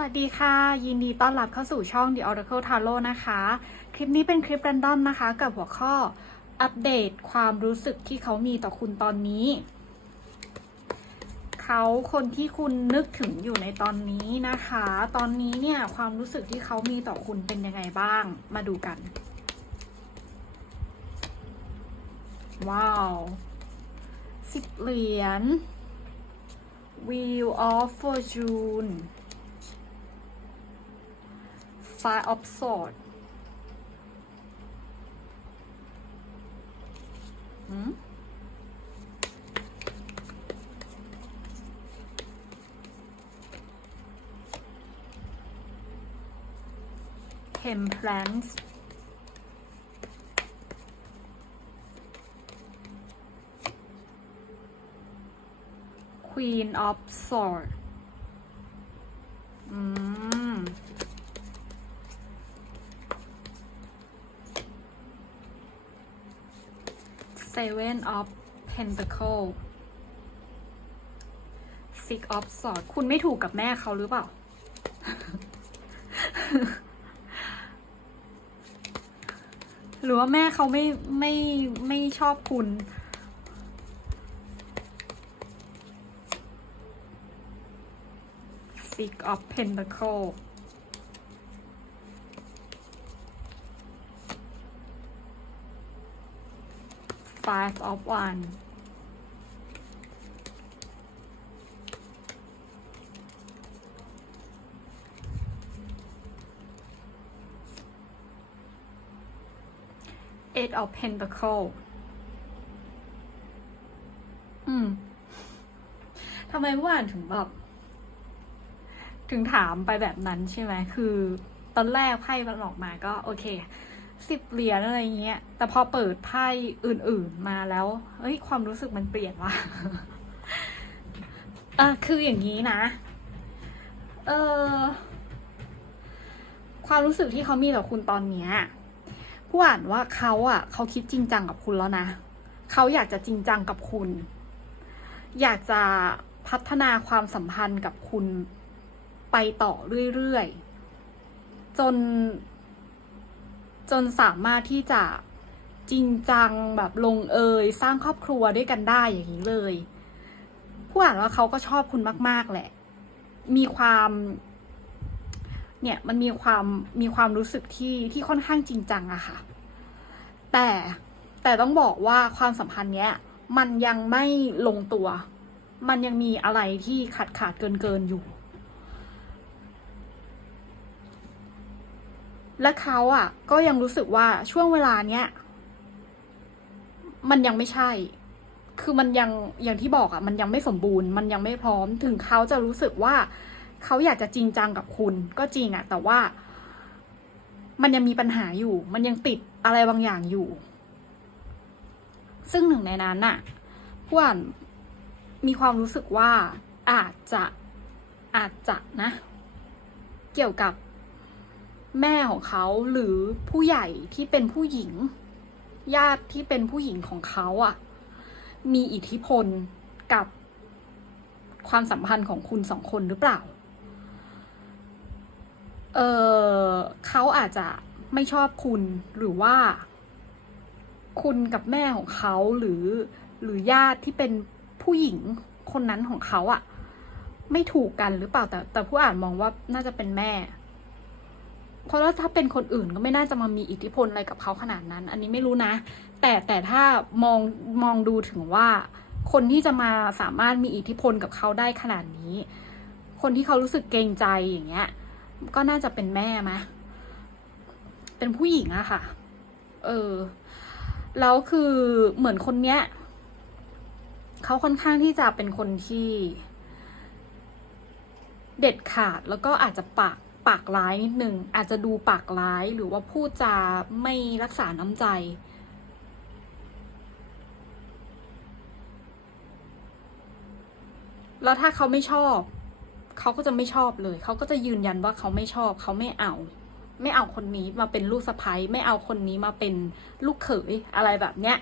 วัสดีค่ะ ยินดีต้อนรับเข้าสู่ช่อง The Oracle Tarot นะคะ คลิปนี้เป็นคลิป r รนดอมนะคะ กับหัวข้ออัปเดตความรู้สึกที่เขามีต่อคุณตอนนี้ เขาคนที่คุณนึกถึงอยู่ในตอนนี้นะคะ ตอนนี้เนี่ยความรู้สึกที่เขามีต่อคุณเป็นยังไงบ้าง มาดูกัน ว้าวสิบเหรียญ Wheel of Fortune Fire of Sword. Hmm? Temperance. Queen of Sword. Hmm. Seven of Pentacle Six of Swords คุณไม่ถูกกับแม่เขาหรือเปล่า หรือว่าแม่เขาไม่ไม่ไม่ชอบคุณ Six of Pentacle Five of One Eight of Pentacle อืมทำไมผู้อ่านถึงแบบ ถึงถามไปแบบนั้นใช่ไหม คือ ตอนแรกไพ่มันออกมาก็ โอเค สิบเหรียญอะไรเงี้ย แต่พอเปิดไพ่อื่นๆมาแล้ว เฮ้ย ความรู้สึกมันเปลี่ยนว่ะ เออคืออย่างนี้นะ เออความรู้สึกที่เขามีต่อคุณตอนเนี้ยผู้อ่านว่าเขาอะ เขาคิดจริงจังกับคุณแล้วนะ เขาอยากจะจริงจังกับคุณ อยากจะพัฒนาความสัมพันธ์กับคุณไปต่อเรื่อยๆ จน จนสามารถที่จะจริงจังแบบลงเอยสร้างครอบครัวด้วยกันได้อย่างนี้เลย ผู้อ่านว่าเขาก็ชอบคุณมาก ๆ แหละ มีความ เนี่ยมันมีความมีความรู้สึกที่ที่ค่อนข้างจริงจังอะค่ะ แต่แต่ต้องบอกว่าความสัมพันธ์เนี้ย มันยังไม่ลงตัว มันยังมีอะไรที่ขาดขาดเกินเกินอยู่ และเขาอะ ก็ยังรู้สึกว่าช่วงเวลาเนี้ยมันยังไม่ใช่ คือมันยังอย่างที่บอกอะ มันยังไม่สมบูรณ์ มันยังไม่พร้อม ถึงเขาจะรู้สึกว่าเขาอยากจะจริงจังกับคุณ ก็จริงอะ แต่ว่า มันยังมีปัญหาอยู่ มันยังติดอะไรบางอย่างอยู่ ซึ่งหนึ่งในนั้นน่ะผู้อ่านมีความรู้สึกว่าอาจจะอาจจะนะ เกี่ยวกับ แม่ของเขาหรือผู้ใหญ่ที่เป็นผู้หญิง ญาติที่เป็นผู้หญิงของเขาอะ่ะมีอิทธิพลกับความสัมพันธ์ของคุณสองคนหรือเปล่า เออเขาอาจจะไม่ชอบคุณหรือว่า คุณกับแม่ของเขาหรือหรือญาติที่เป็นผู้หญิงคนนั้นของเขาอะไม่ถูกกันหรือเปล่าแต่แต่ผู้อ่านมองว่าน่าจะเป็นแม่ เพราะว่าถ้าเป็นคนอื่นก็ไม่น่าจะมามีอิทธิพลอะไรกับเขาขนาดนั้น อันนี้ไม่รู้นะ แต่แต่ถ้ามองมองดูถึงว่า คนที่จะมาสามารถมีอิทธิพลกับเขาได้ขนาดนี้ คนที่เขารู้สึกเกรงใจอย่างเงี้ย ก็น่าจะเป็นแม่ไหมเป็นผู้หญิงอะค่ะ เออ แล้วคือเหมือนคนเนี้ยเขาค่อนข้างที่จะเป็นคนที่ เด็ดขาดแล้วก็อาจจะปาก ปากร้ายนิดนึงอาจจะดูปากร้ายหรือว่าพูดจาไม่รักษาน้ำใจ แล้วถ้าเขาไม่ชอบ เขาก็จะไม่ชอบเลย เขาก็จะยืนยันว่าเขาไม่ชอบ เขาไม่เอา ไม่เอาคนนี้มาเป็นลูกสะใภ้ไม่เอาคนนี้มาเป็นลูกเขยอะไรแบบเนี้ย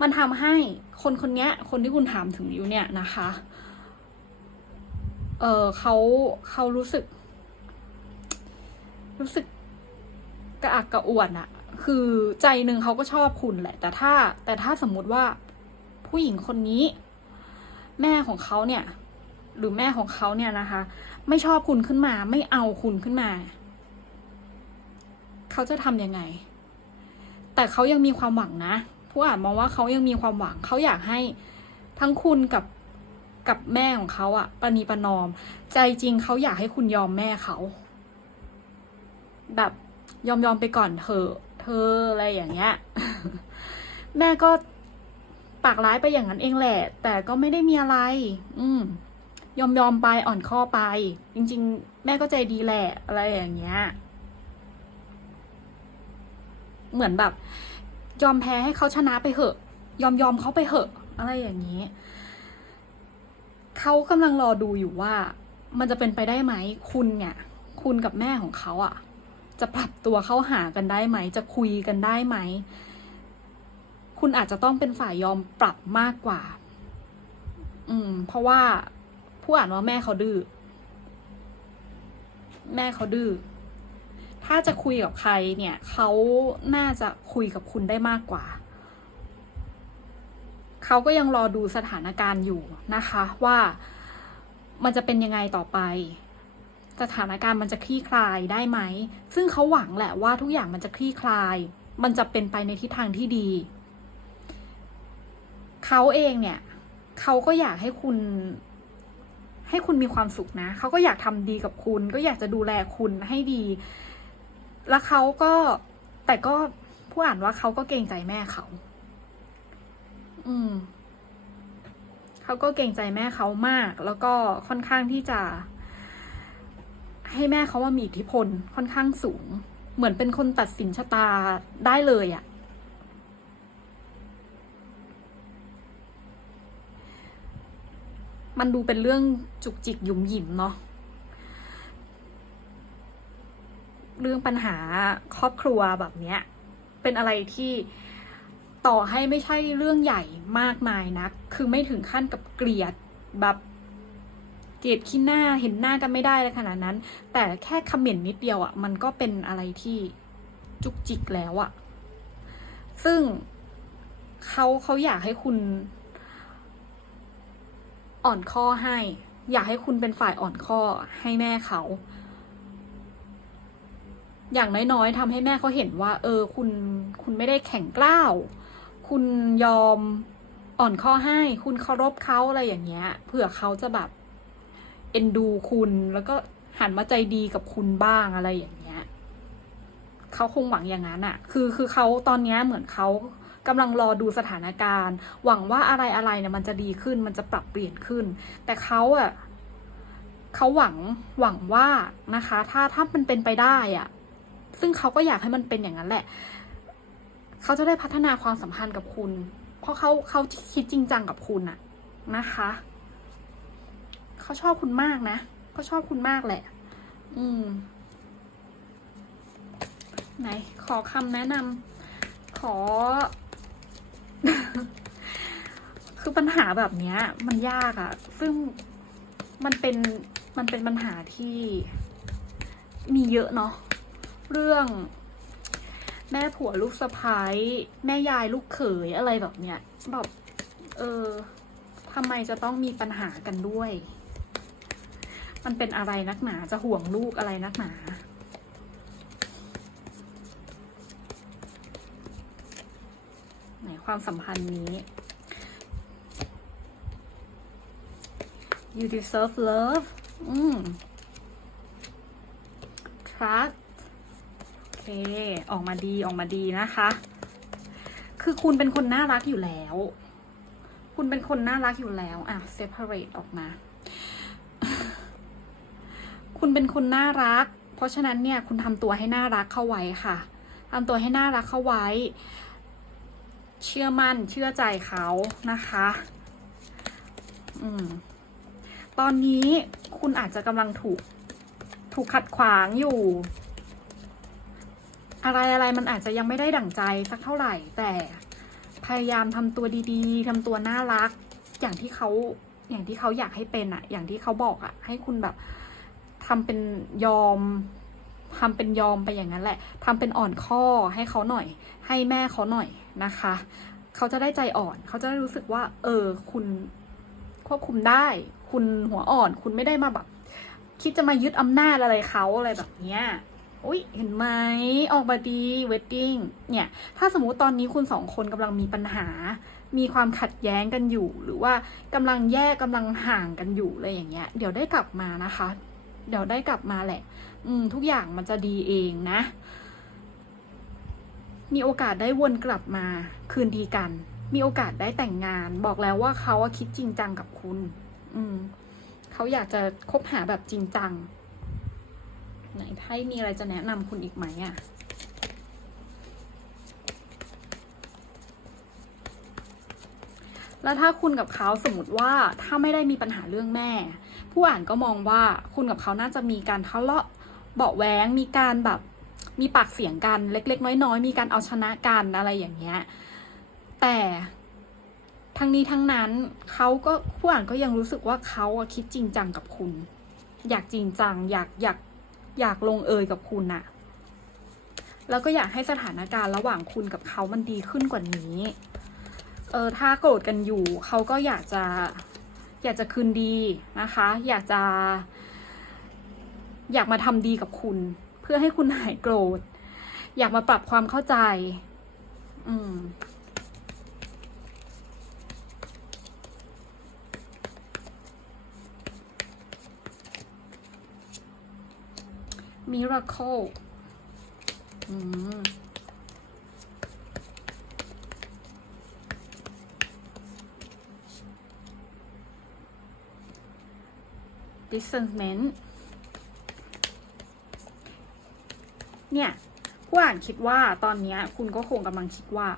มันทำให้คนคนเนี้ยคนที่คุณถามถึงอยู่เนี่ยนะคะ เออเขาเขารู้สึก รู้สึกกระอักกระอ่วนอะคือใจหนึ่งเขาก็ชอบคุณแหละ แต่ถ้า แต่ถ้าสมมุติว่าผู้หญิงคนนี้ แม่ของเขาเนี่ย หรือแม่ของเขาเนี่ยนะคะ ไม่ชอบคุณขึ้นมา ไม่เอาคุณขึ้นมา เขาจะทำยังไง แต่เขายังมีความหวังนะผู้อ่านมองว่าเขายังมีความหวังเขาอยากให้ทั้งคุณกับกับแม่ของเขาอะปณีประนอม ใจจริงเขาอยากให้คุณยอมแม่เขา แบบยอมยอมไปก่อนเถอเธออะไรอย่างเงี้ย แม่ก็ปากร้ายไปอย่างนั้นเองแหละ แต่ก็ไม่ได้มีอะไร อืม ยอมยอมไปอ่อนข้อไป จริง ๆ แม่ก็ใจดีแหละ อะไรอย่างเงี้ย เหมือนแบบ ยอมแพ้ให้เขาชนะไปเหอะ ยอมยอมเขาไปเหอะ อะไรอย่างนี้ เขากำลังรอดูอยู่ว่า มันจะเป็นไปได้ไหม คุณเนี่ย คุณกับแม่ของเขาอะ่ะ จะปรับตัวเข้าหากันได้ไหม จะคุยกันได้ไหม คุณอาจจะต้องเป็นฝ่ายยอมปรับมากกว่า อืม เพราะว่าผู้อ่านว่าแม่เขาดื้อ แม่เขาดื้อ ถ้าจะคุยกับใครเนี่ย เขาน่าจะคุยกับคุณได้มากกว่า เขาก็ยังรอดูสถานการณ์อยู่นะคะ ว่ามันจะเป็นยังไงต่อไป สถานการณ์มันจะคลี่คลายได้ไหม ซึ่งเขาหวังแหละว่าทุกอย่างมันจะคลี่คลาย มันจะเป็นไปในทิศทางที่ดี เขาเองเนี่ย เขาก็อยากให้คุณ ให้คุณมีความสุขนะ เขาก็อยากทำดีกับคุณ ก็อยากจะดูแลคุณให้ดี แล้วเขาก็แต่ก็ผู้อ่านว่าเขาก็เกรงใจแม่เขา อืม เขาก็เกรงใจแม่เขามาก แล้วก็ค่อนข้างที่จะ ให้แม่เขาว่ามีอิทธิพลค่อนข้างสูง เหมือนเป็นคนตัดสินชะตาได้เลยอะ่ะ มันดูเป็นเรื่องจุกจิกหยุมหยิมเนาะเรื่องปัญหาครอบครัวแบบเนี้ย เป็นอะไรที่ต่อให้ไม่ใช่เรื่องใหญ่มากมายนัก คือไม่ถึงขั้นกับเกลียดแบบ เกลียดขี้หน้าเห็นหน้ากันไม่ได้เลยขนาดนั้น แต่แค่คอมเมนต์นิดเดียวอะ่ะ มันก็เป็นอะไรที่จุกจิกแล้วอะ่ะ ซึ่งเขาเขาอยากให้คุณอ่อนข้อให้ อยากให้คุณเป็นฝ่ายอ่อนข้อให้แม่เขา อย่างน้อยๆทำให้แม่เขาเห็นว่า เออ คุณคุณไม่ได้แข็งกล้าว คุณยอมอ่อนข้อให้ คุณเคารพเขาอะไรอย่างเงี้ย เผื่อเขาจะแบบ เอ็นดูคุณแล้วก็หันมาใจดีกับคุณบ้างอะไรอย่างเงี้ยเขาคงหวังอย่างนั้นอะคือคือเขาตอนเนี้ยเหมือนเขากำลังรอดูสถานการณ์ หวังว่าอะไรอะไรเนี่ยมันจะดีขึ้นมันจะปรับเปลี่ยนขึ้น แต่เขาอะเขาหวังหวังว่านะคะ ถ้าถ้ามันเป็นไปได้อะซึ่งเขาก็อยากให้มันเป็นอย่างนั้นแหละเขาจะได้พัฒนาความสัมพันธ์กับคุณ เพราะเขาเขาคิดจริงจังกับคุณอะนะคะ เขาชอบคุณมากนะเขาชอบคุณมากแหละ อืม ไหน ขอคำแนะนำขอ คือปัญหาแบบเนี้ย มันยากอะซึ่งมันเป็นมันเป็นปัญหาที่มีเยอะเนาะเรื่องแม่ผัวลูกสะพ้ายแม่ยายลูกเขยอะไรแบบเนี้ยแบบเออทำไมจะต้องมีปัญหากันด้วย มันเป็นอะไรนักหนาจะห่วงลูกอะไรนักหนา ไหนความสัมพันธ์นี้ you deserve love อืม trust โอเค ออกมาดีออกมาดีนะคะ คือคุณเป็นคนน่ารักอยู่แล้ว คุณเป็นคนน่ารักอยู่แล้ว อะ separate ออกมา คุณเป็นคนน่ารัก เพราะฉะนั้นเนี่ยคุณทำตัวให้น่ารักเข้าไว้ค่ะทำตัวให้น่ารักเข้าไว้ เชื่อมั่นเชื่อใจเขานะคะ อืม ตอนนี้คุณอาจจะกำลังถูกถูกขัดขวางอยู่ อะไรอะไรมันอาจจะยังไม่ได้ดั่งใจสักเท่าไหร่ แต่พยายามทำตัวดีๆทำตัวน่ารัก อย่างที่เขาอย่างที่เขาอยากให้เป็นอะอย่างที่เขาบอกอะให้คุณแบบ ทำเป็นยอมทำเป็นยอมไปอย่างนั้นแหละทำเป็นอ่อนข้อให้เขาหน่อย ให้แม่เขาหน่อยนะคะ เขาจะได้ใจอ่อน เขาจะได้รู้สึกว่า เออ คุณควบคุมได้ คุณหัวอ่อน คุณไม่ได้มาแบบ คิดจะมายึดอำนาจอะไรเขาอะไรแบบเนี้ยอุ้ยเห็นไหมออกมาดีเวดดิ้งเนี่ย ถ้าสมมุติตอนนี้คุณสองคนกำลังมีปัญหา มีความขัดแย้งกันอยู่ หรือว่ากำลังแยกกำลังห่างกันอยู่อะไรอย่างเงี้ย เดี๋ยวได้กลับมานะคะ เดี๋ยวได้กลับมาแหละ อืม ทุกอย่างมันจะดีเองนะ มีโอกาสได้วนกลับมาคืนดีกัน มีโอกาสได้แต่งงาน บอกแล้วว่าเขาคิดจริงจังกับคุณ อืมเขาอยากจะคบหาแบบจริงจัง ไหนไพ่มีอะไรจะแนะนำคุณอีกไหมอะแล้วถ้าคุณกับเขาสมมติว่าถ้าไม่ได้มีปัญหาเรื่องแม่ ผู้อ่านก็มองว่าคุณกับเขาน่าจะมีการทะเลาะเบาะแว้งมีการแบบมีปากเสียงกันเล็ก ๆ น้อย ๆ มีการเอาชนะกันอะไรอย่างเงี้ยแต่ทั้งนี้ทั้งนั้นเขาก็ผู้อ่านก็ยังรู้สึกว่าเขาคิดจริงจังกับคุณ อยากจริงจังอยากอยากอยากลงเอยกับคุณน่ะแล้วก็อยากให้สถานการณ์ระหว่างคุณกับเขามันดีขึ้นกว่านี้ เออถ้าโกรธกันอยู่เขาก็อยากจะ อยากจะคืนดีนะคะ อยากจะ อยากมาทำดีกับคุณ เพื่อให้คุณหายโกรธ อยากมาปรับความเข้าใจ อืม miracle อืม discernment เนี่ยผู้อ่านคิดว่าตอนนี้คุณก็คงกำลังคิดว่า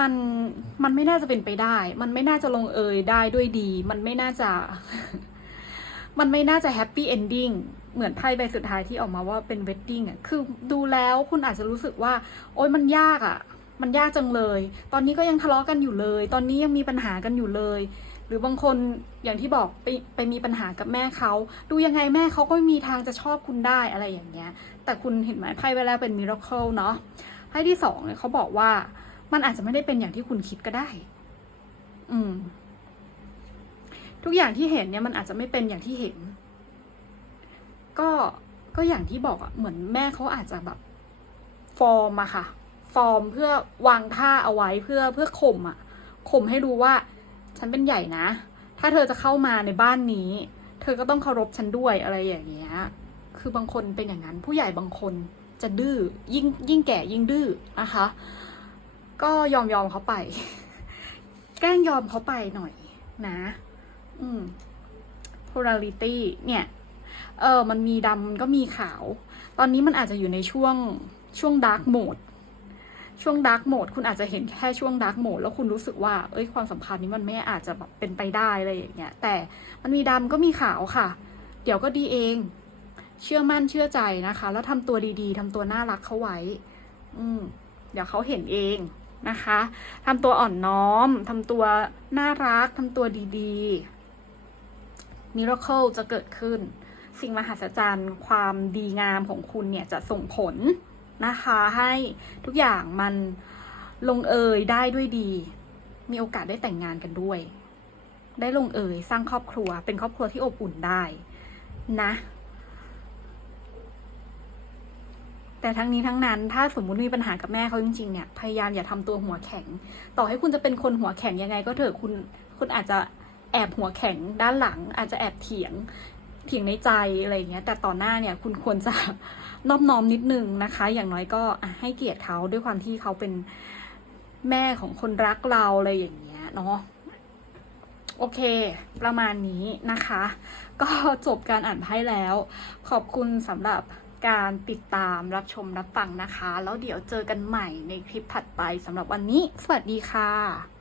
มันมันไม่น่าจะเป็นไปได้ มันไม่น่าจะลงเอยได้ด้วยดี มันไม่น่าจะ มันไม่น่าจะแฮปปี้เอนดิ้งเหมือนไพ่ใบสุดท้ายที่ออกมาว่าเป็นเวดดิ้งอะคือดูแล้วคุณอาจจะรู้สึกว่า โอ๊ยมันยากอะ มันยากจังเลย ตอนนี้ก็ยังทะเลาะกันอยู่เลย ตอนนี้ยังมีปัญหากันอยู่เลย รือบางคนอย่างที่บอกไปไปมีปัญหากับแม่เขา ดูยังไงแม่เขาก็ไม่มีทางจะชอบคุณได้อะไรอย่างเงี้ย แต่คุณเห็นไหมไพ่ไว้แล้วเป็นมิราเคิลเนาะไพ่ที่สองเนี่ยเขาบอกว่ามันอาจจะไม่ได้เป็นอย่างที่คุณคิดก็ได้ อืม ทุกอย่างที่เห็นเนี่ยมันอาจจะไม่เป็นอย่างที่เห็น ก็ก็อย่างที่บอกอะเหมือนแม่เขาอาจจะแบบฟอร์มอะค่ะ ฟอร์มเพื่อวางท่าเอาไว้เพื่อเพื่อข่มอะข่มให้รู้ว่า ฉันเป็นใหญ่นะ ถ้าเธอจะเข้ามาในบ้านนี้ เธอก็ต้องเคารพฉันด้วยอะไรอย่างเงี้ย คือบางคนเป็นอย่างนั้น ผู้ใหญ่บางคนจะดื้อยิ่งยิ่งแก่ยิ่งดื้อนะคะ ก็ยอมยอมเขาไป แกล้งยอมเขาไปหน่อยนะ อืม polarity เนี่ย เออ มันมีดำก็มีขาว ตอนนี้มันอาจจะอยู่ในช่วงช่วง dark mode ช่วง dark mode คุณอาจจะเห็นแค่ช่วง dark mode แล้วคุณรู้สึกว่า เอ้ยความสัมพันธ์นี้มันไม่อาจจะแบบเป็นไปได้อะไรอย่างเงี้ย แต่มันมีดำก็มีขาวค่ะ เดี๋ยวก็ดีเอง เชื่อมั่นเชื่อใจนะคะ แล้วทำตัวดีๆทำตัวน่ารักเขาไว้ อืมเดี๋ยวเขาเห็นเองนะคะทำตัวอ่อนน้อมทำตัวน่ารักทำตัวดีๆมิราเคิลจะเกิดขึ้น สิ่งมหัศจรรย์ ความดีงามของคุณเนี่ยจะส่งผล นะคะ ให้ทุกอย่างมันลงเอยได้ด้วยดี มีโอกาสได้แต่งงานกันด้วย ได้ลงเอยสร้างครอบครัว เป็นครอบครัวที่อบอุ่นได้นะ แต่ทั้งนี้ทั้งนั้น ถ้าสมมุติมีปัญหากับแม่เขาจริงๆเนี่ย พยายามอย่าทำตัวหัวแข็ง ต่อให้คุณจะเป็นคนหัวแข็งยังไง ก็เถอะคุณ คุณอาจจะแอบหัวแข็งด้านหลัง อาจจะแอบเถียง เถียงในใจอะไรอย่างเงี้ย แต่ต่อหน้าเนี่ยคุณควรจะนอบน้อมนิดนึงนะคะ อย่างน้อยก็ให้เกียรติเขาด้วยความที่เขาเป็นแม่ของคนรักเราอะไรอย่างเงี้ยเนาะโอเค ประมาณนี้นะคะ ก็จบการอ่านไพ่แล้ว ขอบคุณสำหรับการติดตามรับชมรับฟังนะคะ แล้วเดี๋ยวเจอกันใหม่ในคลิปถัดไปสำหรับวันนี้ สวัสดีค่ะ